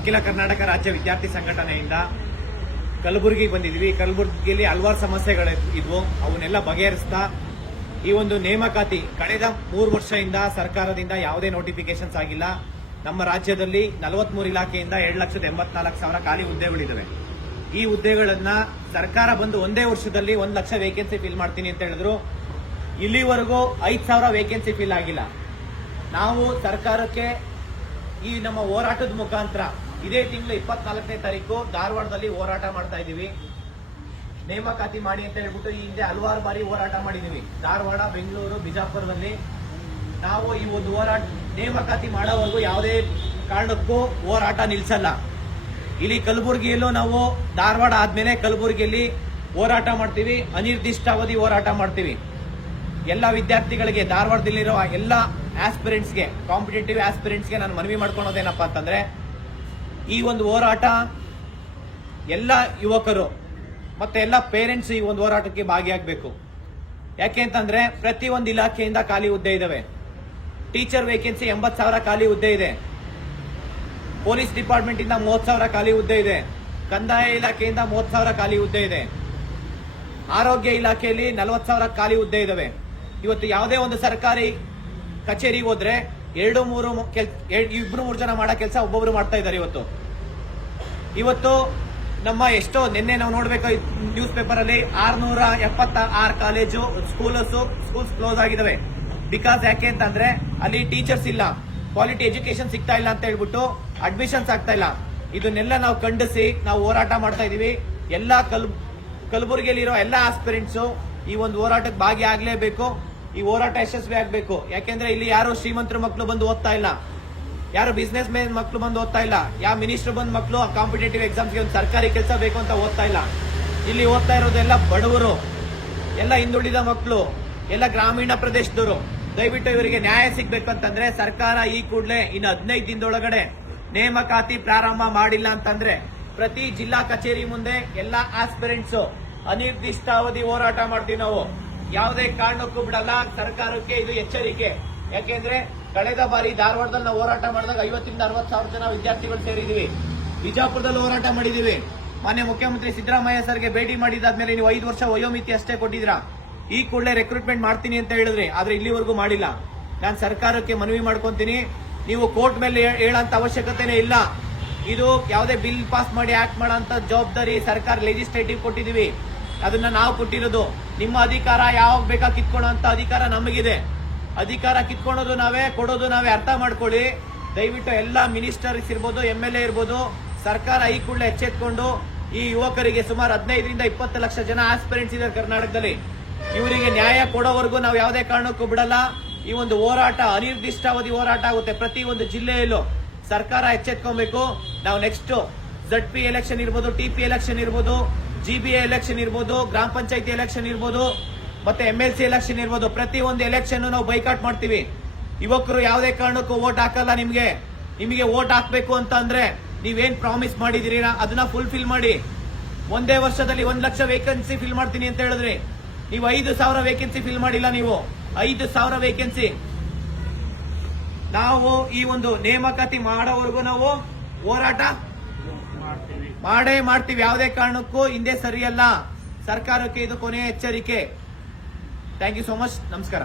ಅಖಿಲ ಕರ್ನಾಟಕ ರಾಜ್ಯ ವಿದ್ಯಾರ್ಥಿ ಸಂಘಟನೆಯಿಂದ ಕಲಬುರಗಿಗೆ ಬಂದಿದ್ವಿ. ಕಲಬುರಗಿಯಲ್ಲಿ ಹಲವಾರು ಸಮಸ್ಯೆಗಳು ಇದ್ವು, ಅವನ್ನೆಲ್ಲ ಬಗೆಹರಿಸ್ತಾ ಈ ಒಂದು ನೇಮಕಾತಿ ಕಳೆದ 3 ವರ್ಷದಿಂದ ಸರ್ಕಾರದಿಂದ ಯಾವುದೇ ನೋಟಿಫಿಕೇಶನ್ಸ್ ಆಗಿಲ್ಲ. ನಮ್ಮ ರಾಜ್ಯದಲ್ಲಿ 43 ಇಲಾಖೆಯಿಂದ 2,84,000 ಖಾಲಿ ಹುದ್ದೆಗಳಿದ್ದಾವೆ. ಈ ಹುದ್ದೆಗಳನ್ನ ಸರ್ಕಾರ ಬಂದು ಒಂದೇ ವರ್ಷದಲ್ಲಿ 1 ಲಕ್ಷ ವೇಕೆನ್ಸಿ ಫಿಲ್ ಮಾಡ್ತೀನಿ ಅಂತ ಹೇಳಿದ್ರು. ಇಲ್ಲಿವರೆಗೂ 5,000 ವೇಕೆನ್ಸಿ ಫಿಲ್ ಆಗಿಲ್ಲ. ನಾವು ಸರ್ಕಾರಕ್ಕೆ ಈ ನಮ್ಮ ಹೋರಾಟದ ಮುಖಾಂತರ ಇದೇ ತಿಂಗಳು 24ನೇ ತಾರೀಕು ಧಾರವಾಡದಲ್ಲಿ ಹೋರಾಟ ಮಾಡ್ತಾ ಇದ್ದೀವಿ. ನೇಮಕಾತಿ ಮಾಡಿ ಅಂತ ಹೇಳ್ಬಿಟ್ಟು ಈ ಹಿಂದೆ ಹಲವಾರು ಬಾರಿ ಹೋರಾಟ ಮಾಡಿದೀವಿ. ಧಾರವಾಡ, ಬೆಂಗಳೂರು, ಬಿಜಾಪುರದಲ್ಲಿ ನಾವು ಈ ಒಂದು ಹೋರಾಟ ನೇಮಕಾತಿ ಮಾಡೋವರೆಗೂ ಯಾವುದೇ ಕಾರಣಕ್ಕೂ ಹೋರಾಟ ನಿಲ್ಸಲ್ಲ. ಇಲ್ಲಿ ಕಲಬುರಗಿಯಲ್ಲೂ ನಾವು ಧಾರವಾಡ ಆದ್ಮೇಲೆ ಕಲಬುರಗಿಯಲ್ಲಿ ಹೋರಾಟ ಮಾಡ್ತೀವಿ, ಅನಿರ್ದಿಷ್ಟಾವಧಿ ಹೋರಾಟ ಮಾಡ್ತೀವಿ. ಎಲ್ಲ ವಿದ್ಯಾರ್ಥಿಗಳಿಗೆ, ಧಾರವಾಡದಲ್ಲಿರೋ ಎಲ್ಲ ಆಸ್ಪಿರೆಂಟ್ಸ್ಗೆ, ಕಾಂಪಿಟೇಟಿವ್ ಆಸ್ಪಿರೆಂಟ್ಸ್ಗೆ ನಾನು ಮನವಿ ಮಾಡ್ಕೊಳೋದೇನಪ್ಪ ಅಂತಂದ್ರೆ, ಈ ಒಂದು ಹೋರಾಟ ಎಲ್ಲ ಯುವಕರು ಮತ್ತೆ ಎಲ್ಲ ಪೇರೆಂಟ್ಸ್ ಈ ಒಂದು ಹೋರಾಟಕ್ಕೆ ಭಾಗಿಯಾಗಬೇಕು. ಯಾಕೆ ಅಂತಂದ್ರೆ ಪ್ರತಿಯೊಂದು ಇಲಾಖೆಯಿಂದ ಖಾಲಿ ಹುದ್ದೆ ಇದಾವೆ. ಟೀಚರ್ ವೇಕೆನ್ಸಿ 80,000 ಖಾಲಿ ಹುದ್ದೆ ಇದೆ. ಪೊಲೀಸ್ ಡಿಪಾರ್ಟ್ಮೆಂಟ್ ಇಂದ 30,000 ಖಾಲಿ ಹುದ್ದೆ ಇದೆ. ಕಂದಾಯ ಇಲಾಖೆಯಿಂದ 30,000 ಖಾಲಿ ಹುದ್ದೆ ಇದೆ. ಆರೋಗ್ಯ ಇಲಾಖೆಯಲ್ಲಿ 40,000 ಖಾಲಿ ಹುದ್ದೆ ಇದಾವೆ. ಇವತ್ತು ಯಾವುದೇ ಒಂದು ಸರ್ಕಾರಿ ಕಚೇರಿಗೆ ಹೋದ್ರೆ 2-3 ಜನ ಮಾಡೋ ಕೆಲಸ ಒಬ್ಬೊಬ್ರು ಮಾಡ್ತಾ ಇದ್ದಾರೆ. ಇವತ್ತು ನಮ್ಮ ಎಷ್ಟೋ ನಿನ್ನೆ ನಾವು ನೋಡ್ಬೇಕು ನ್ಯೂಸ್ ಪೇಪರ್ ಅಲ್ಲಿ 676 ಕಾಲೇಜು ಸ್ಕೂಲ್ಸ್ ಕ್ಲೋಸ್ ಆಗಿದಾವೆ. ಬಿಕಾಸ್ ಯಾಕೆ ಅಂತಂದ್ರೆ ಅಲ್ಲಿ ಟೀಚರ್ಸ್ ಇಲ್ಲ, ಕ್ವಾಲಿಟಿ ಎಜುಕೇಶನ್ ಸಿಗ್ತಾ ಇಲ್ಲ ಅಂತ ಹೇಳ್ಬಿಟ್ಟು ಅಡ್ಮಿಷನ್ಸ್ ಆಗ್ತಾ ಇಲ್ಲ. ಇದನ್ನೆಲ್ಲ ನಾವು ಖಂಡಿಸಿ ನಾವು ಹೋರಾಟ ಮಾಡ್ತಾ ಇದೀವಿ. ಎಲ್ಲ ಕಲಬುರಗಿಯಲ್ಲಿರೋ ಎಲ್ಲ ಆಸ್ಪಿರೆಂಟ್ಸ್ ಈ ಒಂದು ಹೋರಾಟಕ್ಕೆ ಭಾಗಿಯಾಗಲೇಬೇಕು. ಈ ಹೋರಾಟ ಯಶಸ್ವಿ ಆಗಬೇಕು. ಯಾಕೆಂದ್ರೆ ಇಲ್ಲಿ ಯಾರು ಶ್ರೀಮಂತರ ಮಕ್ಕಳು ಬಂದು ಓದ್ತಾ ಇಲ್ಲ, ಯಾರು ಬಿಸ್ನೆಸ್ ಮ್ಯಾನ್ ಮಕ್ಕಳು ಬಂದು ಓದ್ತಾ ಇಲ್ಲ, ಯಾವ ಮಿನಿಸ್ಟರ್ ಬಂದ್ ಮಕ್ಕಳು ಕಾಂಪಿಟೇಟಿವ್ ಎಕ್ಸಾಮ್ಸ್ಗೆ ಒಂದು ಸರ್ಕಾರಿ ಕೆಲಸ ಬೇಕು ಅಂತ ಓದ್ತಾ ಇಲ್ಲ. ಇಲ್ಲಿ ಓದ್ತಾ ಇರೋದೆಲ್ಲ ಬಡವರು, ಎಲ್ಲ ಹಿಂದುಳಿದ ಮಕ್ಕಳು, ಎಲ್ಲ ಗ್ರಾಮೀಣ ಪ್ರದೇಶದವರು. ದಯವಿಟ್ಟು ಇವರಿಗೆ ನ್ಯಾಯ ಸಿಗ್ಬೇಕಂತಂದ್ರೆ ಸರ್ಕಾರ ಈ ಕೂಡಲೇ ಇನ್ನು 15 ದಿನದೊಳಗಡೆ ನೇಮಕಾತಿ ಪ್ರಾರಂಭ ಮಾಡಿಲ್ಲ ಅಂತಂದ್ರೆ ಪ್ರತಿ ಜಿಲ್ಲಾ ಕಚೇರಿ ಮುಂದೆ ಎಲ್ಲ ಆಸ್ಪಿರೆಂಟ್ಸ್ ಅನಿರ್ದಿಷ್ಟಾವಧಿ ಹೋರಾಟ ಮಾಡ್ತೀವಿ. ನಾವು ಯಾವುದೇ ಕಾರಣಕ್ಕೂ ಬಿಡಲ್ಲ. ಸರ್ಕಾರಕ್ಕೆ ಇದು ಎಚ್ಚರಿಕೆ. ಯಾಕೆಂದ್ರೆ ಕಳೆದ ಬಾರಿ ಧಾರವಾಡದಲ್ಲಿ ನಾವು ಹೋರಾಟ ಮಾಡಿದಾಗ 50,000-60,000 ಜನ ವಿದ್ಯಾರ್ಥಿಗಳು ಸೇರಿದೀವಿ. ಬಿಜಾಪುರದಲ್ಲಿ ಹೋರಾಟ ಮಾಡಿದೀವಿ. ಮಾನ್ಯ ಮುಖ್ಯಮಂತ್ರಿ ಸಿದ್ದರಾಮಯ್ಯ ಸರ್ಗೆ ಭೇಟಿ ಮಾಡಿದಾದ್ಮೇಲೆ ನೀವು 5 ವರ್ಷ ವಯೋಮಿತಿ ಅಷ್ಟೇ ಕೊಟ್ಟಿದ್ದೀರಾ. ಈ ಕೂಡಲೇ ರೆಕ್ರೂಟ್ಮೆಂಟ್ ಮಾಡ್ತೀನಿ ಅಂತ ಹೇಳಿದ್ರಿ, ಆದ್ರೆ ಇಲ್ಲಿವರೆಗೂ ಮಾಡಿಲ್ಲ. ನಾನು ಸರ್ಕಾರಕ್ಕೆ ಮನವಿ ಮಾಡ್ಕೊಂತೀನಿ, ನೀವು ಕೋರ್ಟ್ ಮೇಲೆ ಹೇಳಂತ ಅವಶ್ಯಕತೆನೇ ಇಲ್ಲ. ಇದು ಯಾವುದೇ ಬಿಲ್ ಪಾಸ್ ಮಾಡಿ ಆಕ್ಟ್ ಮಾಡೋಂತ ಜವಾಬ್ದಾರಿ ಸರ್ಕಾರ ಲೆಜಿಸ್ಲೇಟಿವ್ ಕೊಟ್ಟಿದೀವಿ. ಅದನ್ನ ನಾವು ಕೊಟ್ಟಿರೋದು. ನಿಮ್ಮ ಅಧಿಕಾರ ಯಾವಾಗ ಬೇಕಾ ಕಿತ್ಕೊಳ್ಳೋ ಅಧಿಕಾರ ನಮಗಿದೆ. ಅಧಿಕಾರ ಕಿತ್ಕೊಳ್ಳೋದು ನಾವೇ, ಕೊಡೋದು ನಾವೇ. ಅರ್ಥ ಮಾಡ್ಕೊಳ್ಳಿ. ದಯವಿಟ್ಟು ಎಲ್ಲ ಮಿನಿಸ್ಟರ್ಸ್ ಇರ್ಬೋದು, MLA ಇರ್ಬೋದು, ಸರ್ಕಾರ ಈ ಕೂಡಲೇ ಎಚ್ಚೆತ್ಕೊಂಡು ಈ ಯುವಕರಿಗೆ ಸುಮಾರು 15-20 ಲಕ್ಷ ಜನ ಆಸ್ಪಿರೆಂಟ್ಸ್ ಇದ್ದಾರೆ ಕರ್ನಾಟಕದಲ್ಲಿ. ಇವರಿಗೆ ನ್ಯಾಯ ಕೊಡೋವರೆಗೂ ನಾವು ಯಾವುದೇ ಕಾರಣಕ್ಕೂ ಬಿಡಲ್ಲ. ಈ ಒಂದು ಹೋರಾಟ ಅನಿರ್ದಿಷ್ಟಾವಧಿ ಹೋರಾಟ ಆಗುತ್ತೆ. ಪ್ರತಿ ಒಂದು ಜಿಲ್ಲೆಯಲ್ಲೂ ಸರ್ಕಾರ ಎಚ್ಚೆತ್ಕೊಬೇಕು. ನಾವು ನೆಕ್ಸ್ಟ್ ZP ಎಲೆಕ್ಷನ್ ಇರ್ಬೋದು, TP ಎಲೆಕ್ಷನ್ ಇರ್ಬೋದು, GBA ಎಲೆಕ್ಷನ್ ಇರ್ಬೋದು, ಗ್ರಾಮ ಪಂಚಾಯತಿ ಎಲೆಕ್ಷನ್ ಇರ್ಬೋದು, ಮತ್ತೆ MLC ಎಲೆಕ್ಷನ್ ಇರ್ಬೋದು, ಪ್ರತಿ ಒಂದು ಎಲೆಕ್ಷನ್ ನಾವು ಬೈಕಾಟ್ ಮಾಡ್ತೀವಿ. ಯುವಕರು ಯಾವುದೇ ಕಾರಣಕ್ಕೂ ವೋಟ್ ಹಾಕಲ್ಲ. ನಿಮಗೆ ವೋಟ್ ಹಾಕ್ಬೇಕು ಅಂತ ಅಂದ್ರೆ ನೀವೇನ್ ಪ್ರಾಮಿಸ್ ಮಾಡಿದಿರಿ ಅದನ್ನ ಫುಲ್ಫಿಲ್ ಮಾಡಿ. ಒಂದೇ ವರ್ಷದಲ್ಲಿ 1 ಲಕ್ಷ ವೇಕೆನ್ಸಿ ಫಿಲ್ ಮಾಡ್ತೀನಿ ಅಂತ ಹೇಳಿದ್ರಿ. ನೀವು 5,000 ವೇಕೆನ್ಸಿ ಫಿಲ್ ಮಾಡಿಲ್ಲ. ನೀವು 5,000 ವೇಕೆನ್ಸಿ. ನಾವು ಈ ಒಂದು ನೇಮಕಾತಿ ಮಾಡೋವರೆಗೂ ನಾವು ಹೋರಾಟ ಮಾಡೇ ಮಾಡ್ತೀವಿ. ಯಾವುದೇ ಕಾರಣಕ್ಕೂ ಹಿಂದೆ ಸರಿಯಲ್ಲ. ಸರ್ಕಾರಕ್ಕೆ ಇದು ಕೊನೆಯ ಎಚ್ಚರಿಕೆ. Thank you so much. ನಮಸ್ಕಾರ.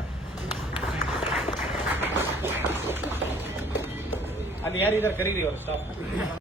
ಅಲ್ಲಿ ಯಾರಿದ್ದಾರೆ ಕರೀರಿ ಅವರು ಸ್ಟಾಫ್.